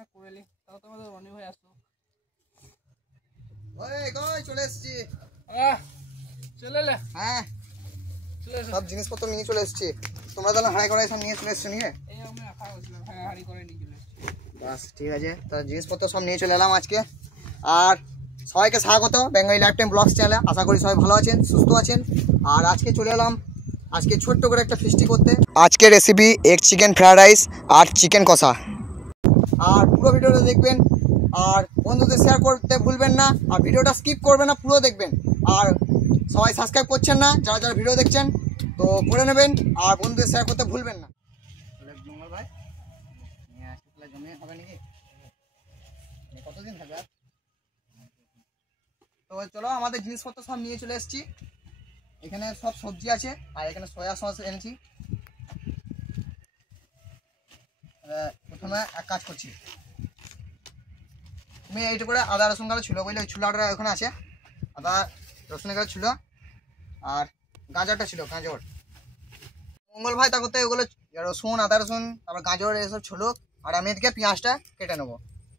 রান্নাটা করে নি, তাও তোমাদের রনি ভাই আসতো। ওই কই চলে এসেছি। চলে এলে? হ্যাঁ চলে এসো। সব জিনিসপত্র নিয়ে চলে এসেছি। তোমরা তাহলে হাঁড়ি কড়াই সব নিয়ে চলে এসছো নিয়ে? এই আমি রাখা হয়েছিলাম, হ্যাঁ হাঁড়ি করে নিয়ে চলে এসেছি। বাস ঠিক আছে, তাহলে জিনিসপত্র সব নিয়ে চলে এলাম আজকে। আর সবাইকে স্বাগত বেঙ্গলি লাইফ টাইম ব্লগস চ্যানেলে। আশা করি সবাই ভালো আছেন, সুস্থ আছেন। আর আজকে চলে এলাম আজকে ছোট্ট করে একটা ফিস্টি করতে। আজকে recipe egg chicken fried rice আর চিকেন কষা। আর পুরো ভিডিওটা দেখবেন, আর বন্ধুদের শেয়ার করতে ভুলবেন না, আর ভিডিওটা স্কিপ করবেন না, পুরো দেখবেন। আর সবাই সাবস্ক্রাইব করছেন না যারা যারা ভিডিও দেখছেন, তো করে নেবেন, আর বন্ধুদের শেয়ার করতে ভুলবেন না। ভাই জমে হবে নাকি, কতদিন থাকবে? তো চলো, আমাদের জিনিসপত্র সব নিয়ে চলে এসেছি। এখানে সব সবজি আছে, আর এখানে সয়া সস এনেছি। প্রথমে এক কাজ করছি, তুমি এইটা করে আদা রসুন গালো ছিল বুঝলে, ওই ছুলাটা ওখানে আছে, আদা রসুনের গালো ছিল, আর গাজরটা ছিল, গাজর। মঙ্গল ভাই তা করতে ওগুলো রসুন, আদা রসুন, তারপর গাজর এসব ছিল। আর আমি এদিকে পেঁয়াজটা কেটে নেবো।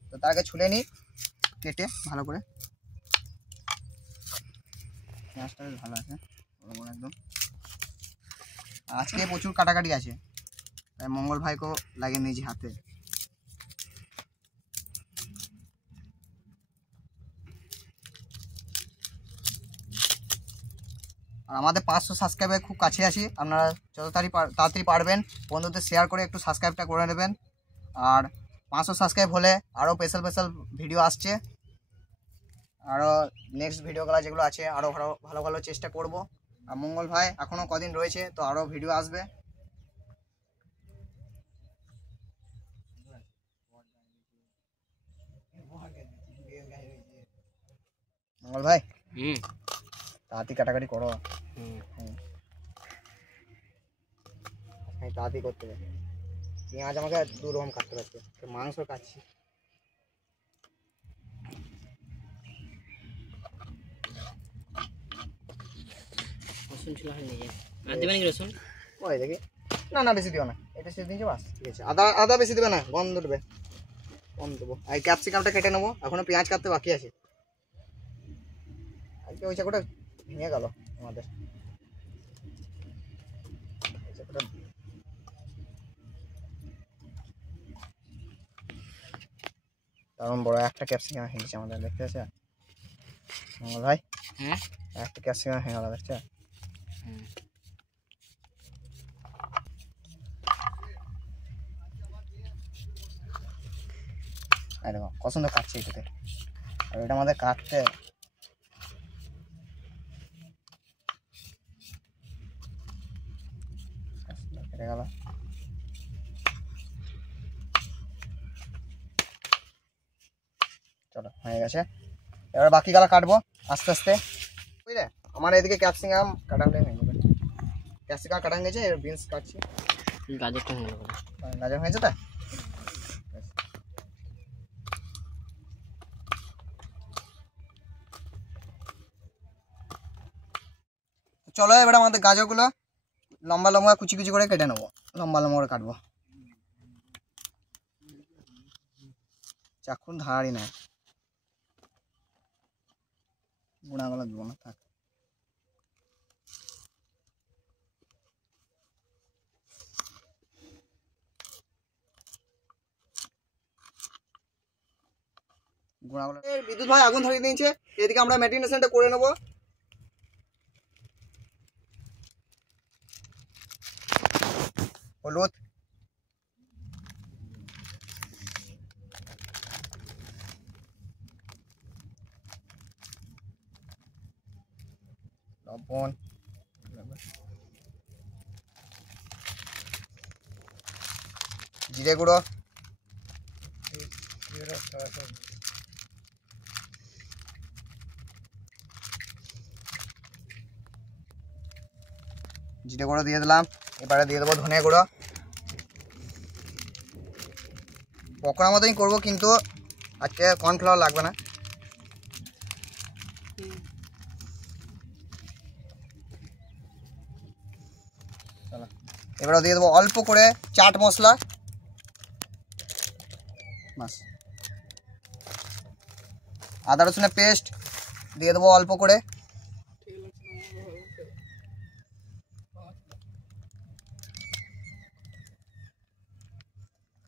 তো তার আগে ছুলে নিই কেটে ভালো করে। পেঁয়াজটা বেশ ভালো আছে, একদম। আজকে প্রচুর কাটাকাটি আছে, তাই মঙ্গল ভাইকেও লাগিয়ে নিয়েছি হাতে। আর আমাদের 500 সাবস্ক্রাইবার খুব কাছে আছি, আপনারা যত তাড়াতাড়ি পারবেন বন্ধুদের শেয়ার করে একটু সাবস্ক্রাইবটা করে নেবেন। আর 500 সাবস্ক্রাইব হলে আরও স্পেশাল ভিডিও আসছে, আরও নেক্সট ভিডিওগুলো যেগুলো আছে আরও ভালো ভালো চেষ্টা করব। আর মঙ্গল ভাই এখনও কদিন রয়েছে, তো আরও ভিডিও আসবে। মঙ্গল ভাই তাড়াতাড়ি কাটাকাটি করো, তাড়াতাড়ি করতে হবে। পেঁয়াজ আমাকে 2 রকম কাটতে পারছে, মাংস কাটছি। রসুন ছিল হয়ে যায়, আর দেবেন কি রসুন? ওই দেখি, না বেশি দিও না, এটা শেষ দিনছে বাস, ঠিক আছে। আদা বেশি দেবে না, গন্ধ দেবে, কম দেবো। আর ক্যাপসিকামটা কেটে নেবো, এখনো পেঁয়াজ কাটতে বাকি আছে। আজকে ওই চাকুটা ভেঙে গেল আমাদের, কারণ বড় একটা ক্যাপসিকাম ভেঙেছে আমাদের, দেখতে আছে মঙ্গল ভাই? হ্যাঁ, একটা ক্যাপসিকাম ভেঙে গেল, দেখছে? দেখো কত সুন্দর কাটছে এটাতে, আর এটা আমাদের কাটতে কেটে গেল। চলো হয়ে গেছে, এবার বাকি গালা কাটবো আস্তে আস্তে, বুঝলে? আমার এদিকে ক্যাপসিকাম কাটা হয়ে যাবে, ক্যাপসিকাম কাটা হয়ে গেছে, এবার বিনস কাটছি। গাজরটা হয়ে গেল, গাজর হয়েছে তা? চলো এবার আমাদের গাজরগুলো লম্বা লম্বা কুচি কুচি করে কেটে নেবো, লম্বা লম্বা করে কাটবো। চাকুন ধারারই না, গুঁড়াগুলো দেবো না, থাক। গুঁড়াগুলো বিদ্যুৎ ভাই আগুন ধরিয়ে দিয়েছে, এদিকে আমরা ম্যারিনেশনটা করে নেবো। হলুদ, লবণ, জিরে গুঁড়ো, জিরে গুঁড়ো দিয়ে দিলাম। এবারে দিয়ে দেবো ধনে গুঁড়ো। পকোড়া মতোই করবো, কিন্তু আজকে কর্নফ্লাওয়ার লাগবে না। চলো এবারে দিয়ে দেবো অল্প করে চাট মশলা, বাস। আদা রসুনের পেস্ট দিয়ে দেবো অল্প করে।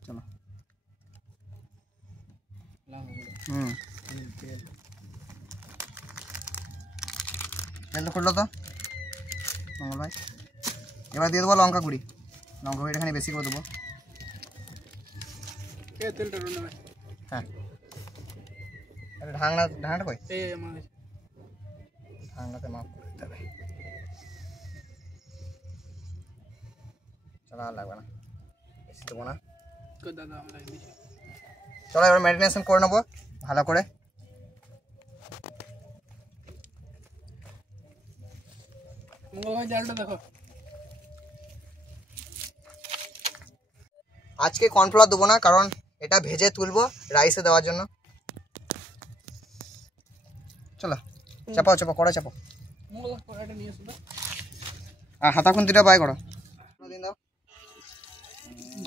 চলো তেল তো খুললো তো মঙ্গল ভাই। এবার দিয়ে দেবো লঙ্কা গুঁড়ি। লঙ্কা গুঁড়িটা এখানে বেশি করে দেবো। হ্যাঁ ঢাকনাটা কই? ঢাকনাতে মাপ করে দিতে হবে। চলো আর লাগবে না, বেশি দেবো না। চলো এবার ম্যারিনেশন করে নেবো ভালো করে। দেখো আজকে কর্নফ্লাওয়ার দেবো না, কারণ এটা ভেজে তুলবো রাইসে দেওয়ার জন্য। চলো চাপাও চাপাও কড়া চাপাও। আর হাতা খুন্তিটা বাই করো। দিন দাও,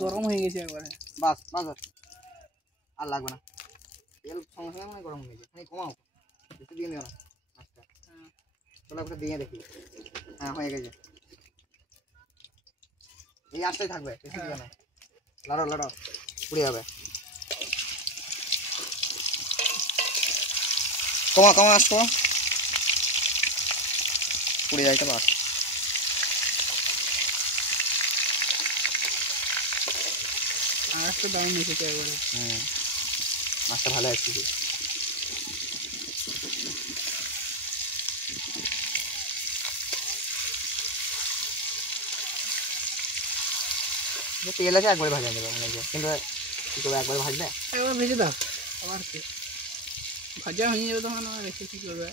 গরম হয়ে গেছে একবারে। বাস বাস বাস, আর লাগবে না। তেল সঙ্গে সঙ্গে মানে গরম হয়ে গেছে, খানি কমাও, বেশি দিয়ে দিও না। আচ্ছা চলো একটা দিয়ে দেখি। হ্যাঁ হয়ে গেছে, এই আঁচটাই থাকবে, বেশি দিও না। লড়ো লড়ো, পুড়ে যাবে। কমা কমা আস, কমা, পুড়ে যাইতে বাস। আঁচটা দারুণ এসেছে একবারে। মাছটা ভালো আসছে। তেল আছে একবারে ভাজা যাবে মনে হয়, কিন্তু কি করবে, একবারে ভাজবে। একবার ভেজে দাও, আবার কি ভাজা হয়ে যাবে তখন আর রেখে কি করবে?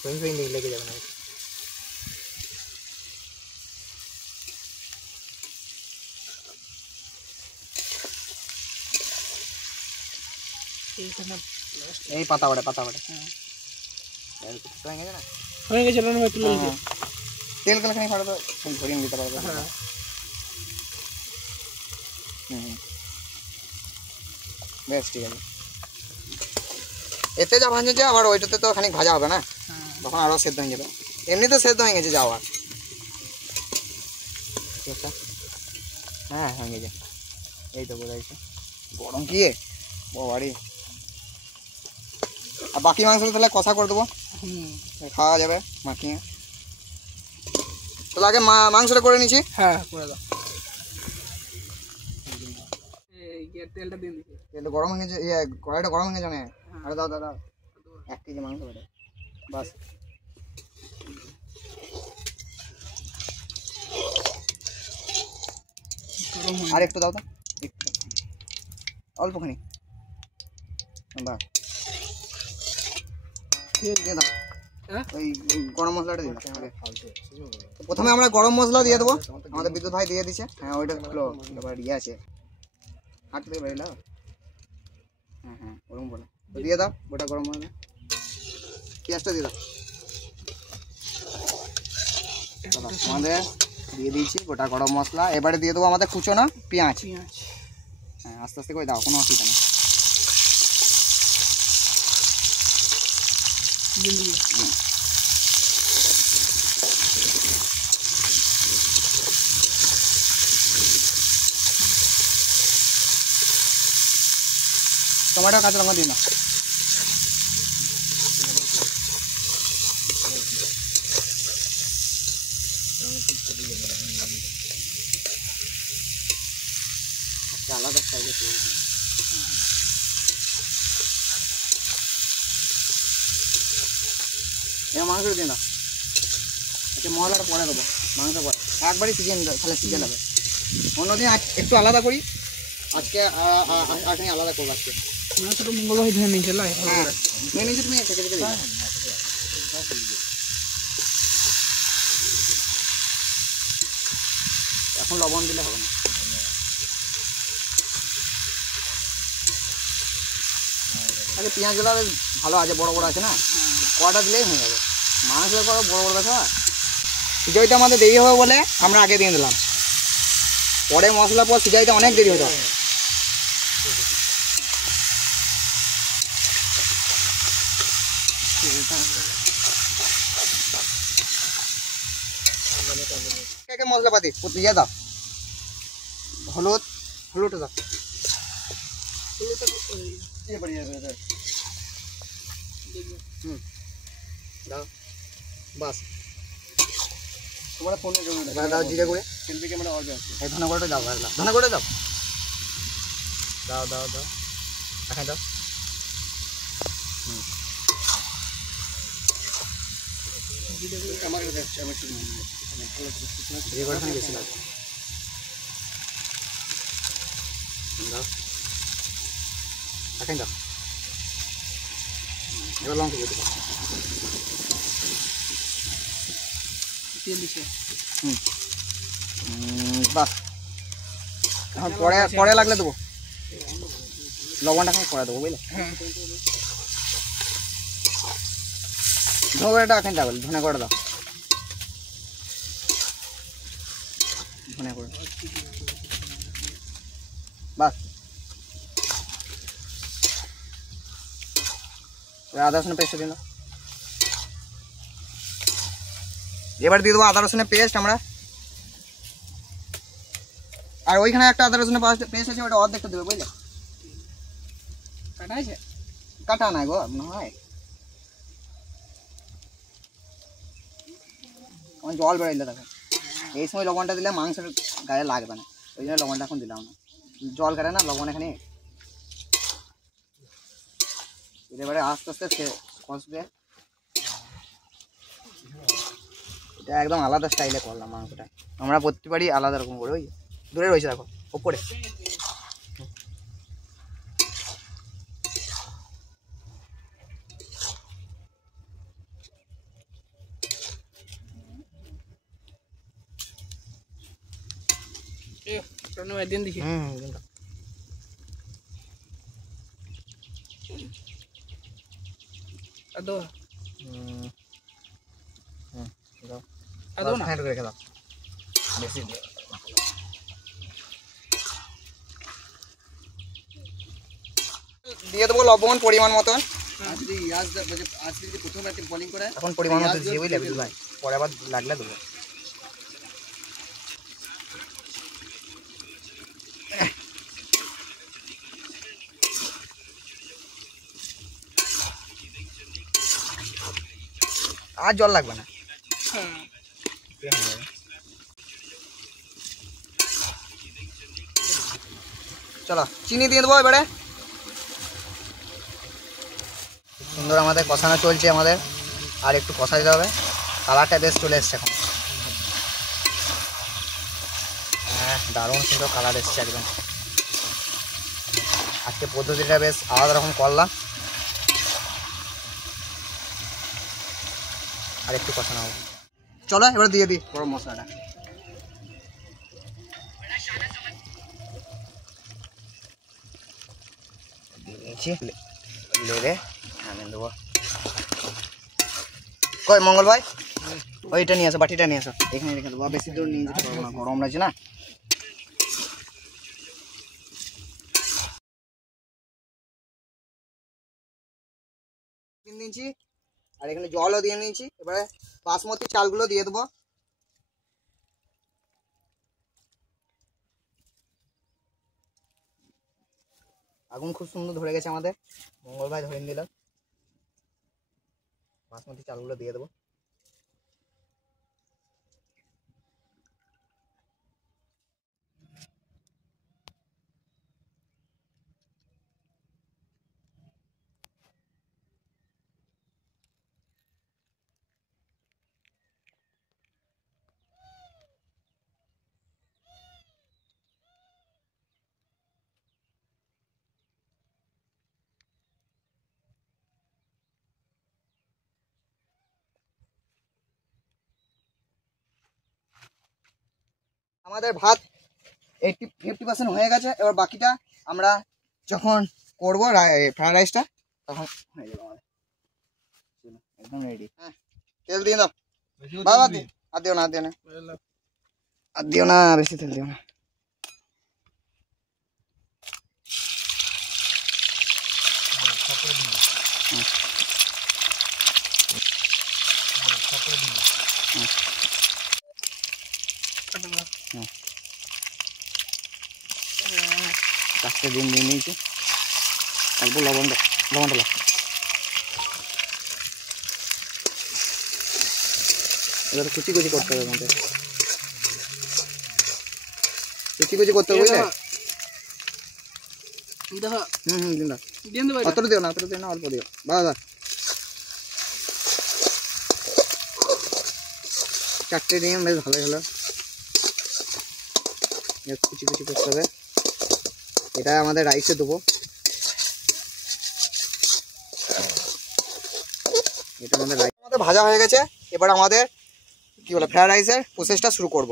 সুইং সুইং লেগে যাবে না। এই পাতা বাড়ে পাতা বাড়ে। হয়ে গেছে না, হয়ে গেছে রান্না ভাই, তুলে দিতে। তেল কালাখানি ফাটাতে ধরিয়ে দিতে পারবে। বেশ ঠিক আছে। এতে যা ভাজছে আবার ওইটাতে তো খানিক ভাজা হবে না, তখন আরও সেদ্ধ হয়ে যাবে। এমনিতে সেদ্ধ হয়ে গেছে যা আবার। হ্যাঁ হয়ে গেছে, এই তো বোঝাইছে। গরম কি বাড়ি। আর বাকি মাংসটা তাহলে কষা করে দেবো, খাওয়া যাবে মাখিয়ে। তাহলে আগে মাংসটা করে নিচ্ছি। হ্যাঁ করে দাও। তেলটা দিয়ে দিচ্ছি। তেলটা গরম হয়ে গেছে, কড়াইটা গরম হয়ে গেছে না। আরে দাও দাদা, 1 কেজি মাংস বেটা বাস। আর একটু দাও তো, একটু অল্পখানি বাস। দিয়ে দাও ওই গরম মশলাটা দিয়ে দাও। প্রথমে আমরা গরম মশলা দিয়ে দেবো, আমাদের বিদ্যুৎ ভাই দিয়ে দিচ্ছে। হ্যাঁ ওইটা খুলো, ইয়ে আছে হাট থেকে বেরিয়ে দাও। হ্যাঁ হ্যাঁ ওরকম বলো, দিয়ে দাও গোটা গরম মশলা। পেঁয়াজটা দিয়ে দাও। আমাদের দিয়ে দিয়েছি গোটা গরম মশলা। এবারে দিয়ে দেবো আমাদের কুচোনো পেঁয়াজ। হ্যাঁ আস্তে আস্তে করে দাও, কোনো অসুবিধা নেই। টমেটো কাঁচা লঙ্কা দিন না। আলাদা সাইজে এবার মাংস দিয়ে না। আচ্ছা মশলাটা পরে দেবো, মাংস পরে একবারই সিজন তাহলে সিজন হবে। অন্যদিন একটু আলাদা করি, আজকে এখানে আলাদা করবো। আজকে মাংসটা মঙ্গল ভাই ধুয়ে নিয়েছিল। হ্যাঁ ধুয়ে নিয়েছি, তুমি থেকে থেকে দিই। এখন লবণ দিলে হবে না। আচ্ছা পেঁয়াজগুলো বেশ ভালো আছে, বড় বড় আছে না, কটা দিলেই হয়ে যাবে। মাংসের কড়া বড় বড় দেখা সিজাইতে আমাদের দেরি হবে বলে আমরা আগে দিয়ে দিলাম। পরে মশলা পর সিজাইতে অনেক দেরি হয়ে যাবে। মশলাপাতি ইয়ে দাও, হলুদ, হলুদটা দাও, দাও বাস। তোমরা ফোনে দাও জিরে গুঁড়ে, সেলফি ক্যামেরা অর্ডার আছে, এই ধনে গুঁড়োটা দাও, ধনে গুঁড়ো দাও, দাও দাও দাও, এখন দাও। আমার কাছে আমি একটু জিরে গুঁড়োখানে বেশি লাগবে, দাও এখন দাও। এবার লঙ্কা দিয়ে দেবো, তেল দিছে। বাস, এখন পরে পরে লাগলে দেবো, লবণটা এখন পরে দেবো বুঝলে। ধনে গুঁড়োটা এখন দাও, ধনে গুঁড়ো দাও, ধনে গুঁড়ো বাস। আদা রসুনের পেস্ট দিন, এবার দিয়ে দেবো আদা রসুনের পেস্ট আমরা। আর ওইখানে একটা আদা রসুনের পেস্ট আছে, ওটা অর্ধেকটা দেবে বুঝলে। কাটা আছে? কাটা নাই গো, মনে হয় আমার জল বেরোইলে দেখো। এই সময় লবণটা দিলে মাংসের গায়ে লাগবে না, ওই জন্য লবণটা এখন দিলাম না, জল কাটে না লবণ এখানে। এবারে আস্তে আস্তে কষবে, এটা একদম আলাদা স্টাইলে করলাম মাংসটা, আমরা প্রতিবারই আলাদা রকম করে। ওই দূরে রয়েছে দেখো ওপরে, দিন দেখি। আদো আদো না রেখে দাও, বেশি দিয়ে দেবো লবণ পরিমাণ মতন। এখন পরিমাণ মতো দিয়ে বুঝলে ভাই, পরে আবার লাগলে দেবো। আর জল লাগবে না, চলো চিনি দিয়ে দেবো এবারে। সুন্দর আমাদের কষানো চলছে আমাদের, আর একটু কষা দিতে হবে, কালারটা বেশ চলে এসছে এখন। হ্যাঁ দারুণ সুন্দর কালার এসছে একদম। আজকে পদ্ধতিটা বেশ আলাদা রকম করলাম, আর একটু কষানো হবে। চলো এবার দিয়ে দিই গরম মশলাটা, দিয়েছি লেড়ে নামিয়ে দেবো। কই মঙ্গল ভাই, ওইটা নিয়ে আসো, বাটিটা নিয়ে আসো, এখানে রেখে দেবো, বেশি দূর নিয়ে যেতে পারবো না, গরম লাগছে না। দিয়েছি আর এখানে জলও দিয়ে নিয়েছি, এবারে বাসমতি চালগুলো দিয়ে দেবো। আগুন খুব সুন্দর ধরে গেছে আমাদের, মঙ্গল ভাই ধরে দিল। বাসমতি চালগুলো দিয়ে দেবো। আমাদের ভাত 50% হয়ে গেছে, এবার বাকিটা আমরা যখন করবো ফ্রাইড রাইসটা তখন হয়ে যাবে আমাদের, একদম রেডি। হ্যাঁ তেল দিয়ে দাও বাবা, আর দিও না, আর দিও না, আর দিও না, বেশি তেল দিও না। একটা ডিম দিয়ে নিয়েছি, অল্প লবণটা এবার কুচি করতে হবে আমাদের, কুচি করতে হবে বুঝলে। দেখো দিন দাও, দিয়ে দেবো অতটা দিও না, অল্প দিও। দাদা 4টে ডিম বেশ ভালোই হলো। কুচি করতে হবে, এটা আমাদের রাইসে দেবো। এটা আমাদের ভাজা হয়ে গেছে, এবার আমাদের কি বলে ফ্রাইড রাইসের প্রসেসটা শুরু করব।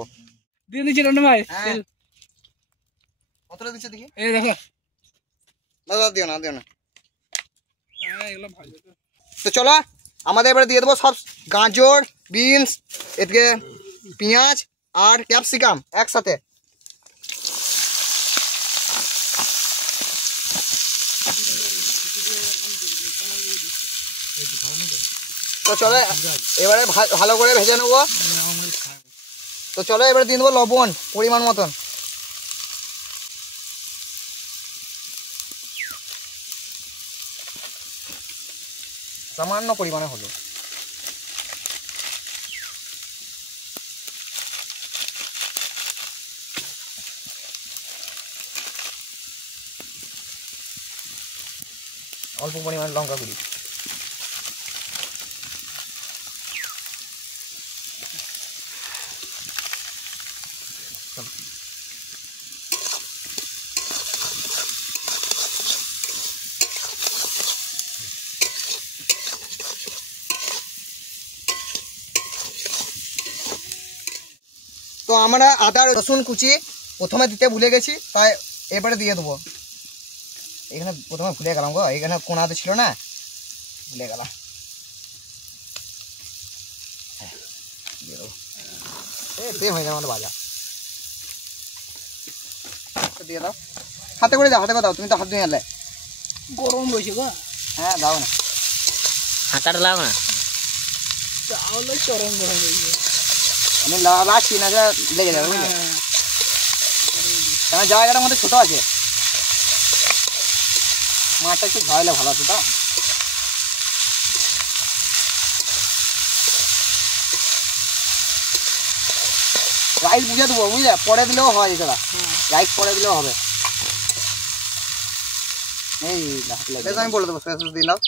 দিয়ে দিচ্ছি রান্না ভাই। কতটা দিচ্ছে দেখি, এই দেখো দাদা দিও না। এগুলো ভাজা তো চলো আমাদের এবারে দিয়ে দেবো সব গাজর, বিনস, এদিকে পেঁয়াজ আর ক্যাপসিকাম একসাথে। তো চলো এবারে ভালো করে ভেজে নেবো। তো চলো এবারে দিয়ে দেবো লবণ পরিমাণ মতন। সামান্য পরিমাণে হলো। অল্প পরিমাণে লঙ্কা গুঁড়ি। তো আমরা আদা রসুন কুচি প্রথমে দিতে ভুলে গেছি, তাই এবারে দিয়ে দেবো। এখানে প্রথমে ভুলে গেলাম গো, এখানে কোনাতে ছিল না, ভুলে গেলাম। দিয়ে দেবো, সেম হয়ে যাবে আমাদের ভাজা। দিয়ে দাও, হাতে করে দাও, তুমি তো হাত ধুয়ে এলে। গরম রয়েছে গো। হ্যাঁ দাও না, হাতাটা লাও না, তাহলে চরম গরম রয়েছে। আমি রাখছি না, লেগে যাবে বুঝলে, কারণ জায়গাটার মধ্যে ছোটো আছে। মাছটা একটু ঝাড়লে ভালো আছে। তো রাইস বুঝে দেবো বুঝলে, পরে দিলেও হয়, এছাড়া রাইস পরে দিলেও হবে। এই আমি বলে দেবো সোয়া সস দিয়ে দাও।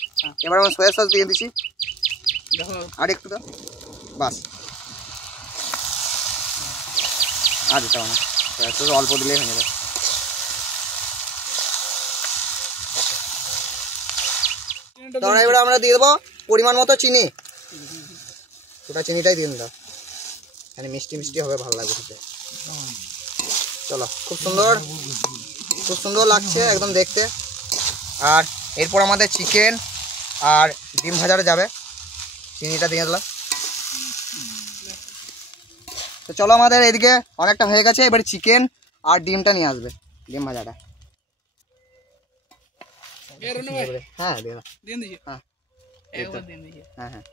এবার আমি সোয়া সস দিয়ে দিচ্ছি, দেখো আর একটু দাও, বাস। আর দিতে হবে না, সোয়া সস অল্প দিলেই হয়ে যাবে। তখন এবার আমরা দিয়ে দেবো পরিমাণ মতো চিনি। ওটা চিনিটাই দিয়ে দাও, মানে মিষ্টি হবে, ভালো লাগবে খেতে। চলো, খুব সুন্দর লাগছে একদম দেখতে। আর এরপর আমাদের চিকেন আর ডিম ভাজাটা যাবে, চিনিটা দিয়ে দিলাম। তো চলো আমাদের এদিকে অনেকটা হয়ে গেছে, এবার চিকেন আর ডিমটা নিয়ে আসবে, ডিম ভাজাটা। হ্যাঁ দিয়ে দাও, হ্যাঁ।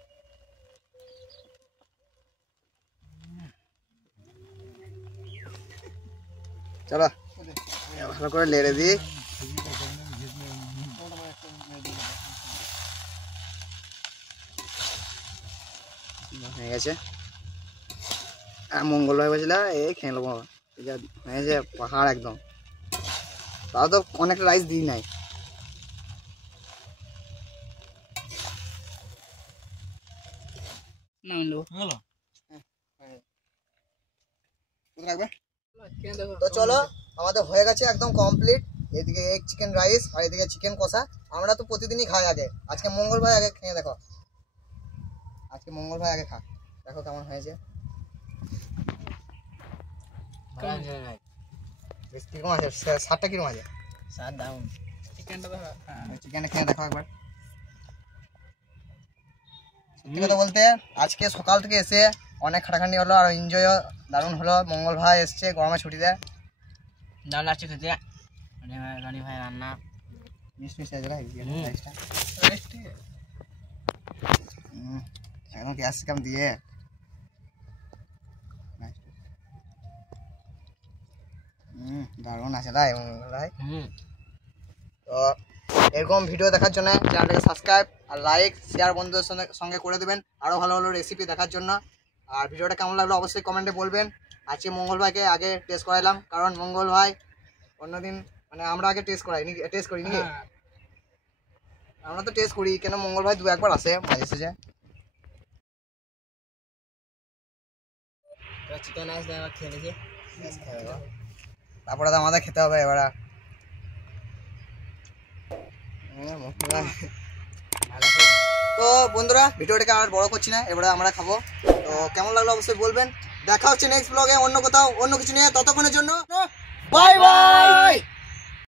চলো ভালো করে লেড়ে দিই। হয়ে গেছে, মঙ্গলবার বলছিল এই খেয়ে নেবো, হয়েছে পাহাড় একদম। তাও তো অনেকটা রাইস দিই নাই। তো চলো আমাদের হয়ে গেছে একদম কমপ্লিট। এদিকে এগ চিকেন রাইস আর এদিকে চিকেন কষা। আমরা তো প্রতিদিনই খাই, আগে আজকে মঙ্গলবার, আগে খেয়ে দেখো, আজকে মঙ্গলবার আগে খা, দেখো কেমন হয়েছে। কিরকম আছে, স্বাদটা কিরকম আছে? স্বাদ দারুণ। চিকেনটা খেয়ে দেখো একবার। সত্যি কথা বলতে আজকে সকাল থেকে এসে অনেক খাটাখাটি হলো, আর এনজয়ও দারুণ হলো। মঙ্গল ভাই এসছে গরমের ছুটিতে, দারুণ লাগছে খেতে। রানি ভাই রান্না মিষ্টি আছে একদম ক্যাপসিকাম দিয়ে। দারুণ আছে তাই মঙ্গল ভাই, তো এরকম ভিডিও দেখার জন্য চ্যানেলটাকে সাবস্ক্রাইব আর লাইক শেয়ার বন্ধুদের সঙ্গে করে দেবেন আরও ভালো ভালো রেসিপি দেখার জন্য। আর ভিডিওটা কেমন লাগলো অবশ্যই কমেন্টে বলবেন। আজকে মঙ্গল ভাইকে আগে টেস্ট করাইলাম, কারণ মঙ্গল ভাই অন্যদিন মানে আমরা আগে টেস্ট করি নাকি? আমরা তো টেস্ট করি, কেন মঙ্গল ভাই 2-1 বার আসে মাঝে সাঝে। চিকেন রাইস দিয়ে খেয়ে নিয়েছি, তারপরে তো আমাদের খেতে হবে এবার। তো বন্ধুরা ভিডিওটাকে আর বড় করছি না, এবারে আমরা খাবো। তো কেমন লাগলো অবশ্যই বলবেন। দেখা হচ্ছে নেক্সট ব্লগে অন্য কোথাও অন্য কিছু নিয়ে। ততক্ষণের জন্য বাই বাই।